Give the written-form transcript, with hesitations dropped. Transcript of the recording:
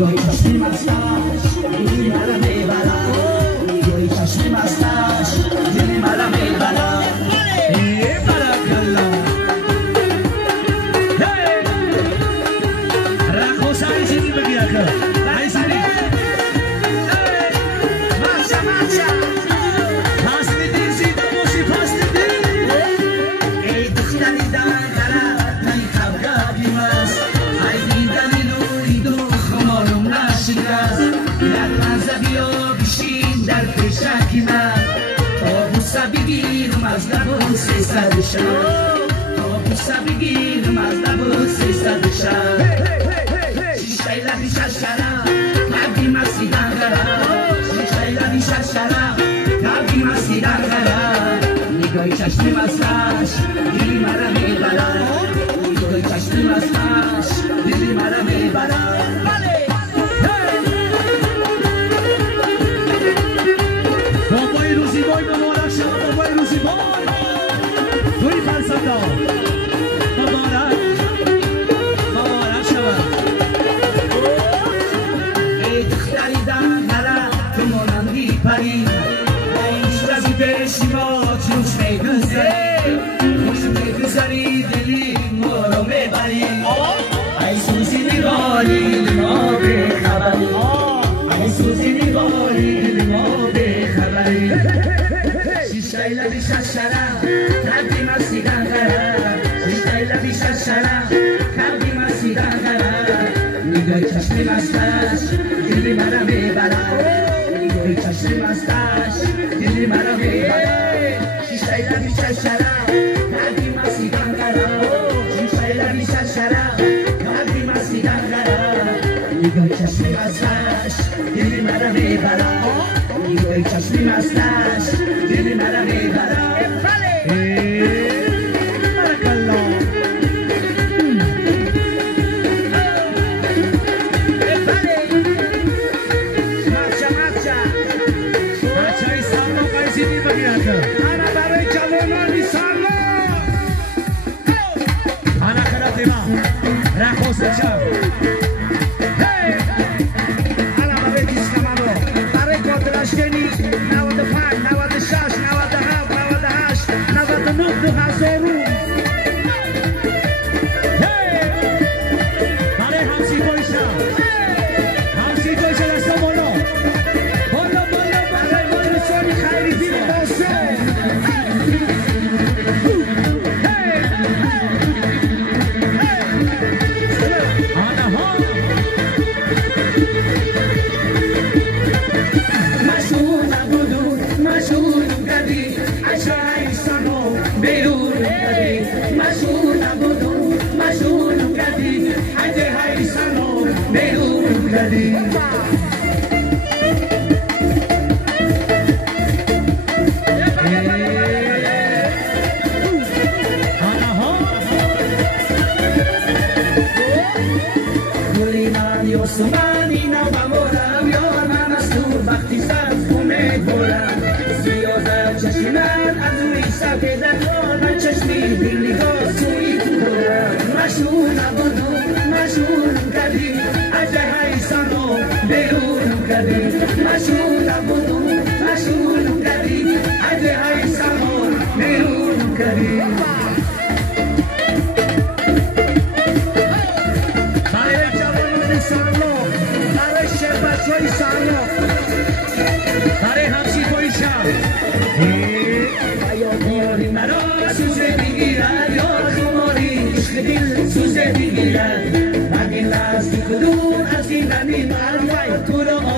نگاهی چشمی مستش دلی مرا میبرد نگاهی چشمی مستش دلی مرا میبرد بارکالله رقص عیزی بگی اکا عیزی مارشا مارشا پاس میدی زیده موسی پاس میدی ای دختری دنگره من کبگابی مست ای دیدنی نوری دو خمارم نشیدست یک لحظه بیا بشین در پیشکی من تا بوسه بگیرم از لب سیصد شب تا بوسه بگیرم از لب سیصد شب شیشه لبی ششرم لبی مستی دنگره شیشه لبی ششرم لبی مستی دنگره نگاهی چشمی مستش دلی مرا میبرد نگاهی چشمی مستش دلی مرا میبرد بابای روزی بای مبارک شد بابای روزی بای توی فرزنده مبارک مبارک شد ای دختری دنگره تو مانندی پری هیچ رزی پیشی ما چوش میگذاری خوش میگذاری دلی ما رو میبری ای سوزی نگاری دل ما بخبری ای سوزی نگاری دل ما بخبری شیشه لبی ششرم لبی مستی دنگره شیشه لبی ششرم لبی مستی دنگره نگاهی چشمی مستش دلی مرا میبرد نگاهی چشمی مستش دلی مرا میبرد شیشه لبی ششرم لبی مستی دنگره شیشه لبی ششرم لبی مستی دنگره نگاهی چشمی مستش دلی مرا میبرد نگاهی چشمی مستش دلی مرا میبرد بارکالله بچه‌های سلام قیزی بگی اکا انا برای جوانانی سلام انا خراتیما رقص چم انا برای دیسکمانو برای کادرشکنی 95 96 97 98 99 هزارو برای همسی بایشم همسی بایشم دستا بالا بالا بالا برای مدرسانی خیری دین باسه آنها مشهور نبودون مشهور کردی اشای سانو بیرون کردی مشهور نبودون مشهور کردی اشای سانو بیرون کردی سمانی نوامورم یار من از دور وقتی سر خونه بورم زیادت چشمی من از روی سبک دکار من چشمی دلی گاه سوی بورم مشهور نبودم مشهور کردی اجه حیثانو بیرون کردی مشهور نبودم مشهور کردی اجه حیثانو بیرون کردی برای همسی بایشم یا بیاری مرا سوزه میگیرد یا خماری عشق دل سوزه میگیرد من این لحظی کدوم از این نمی من تو را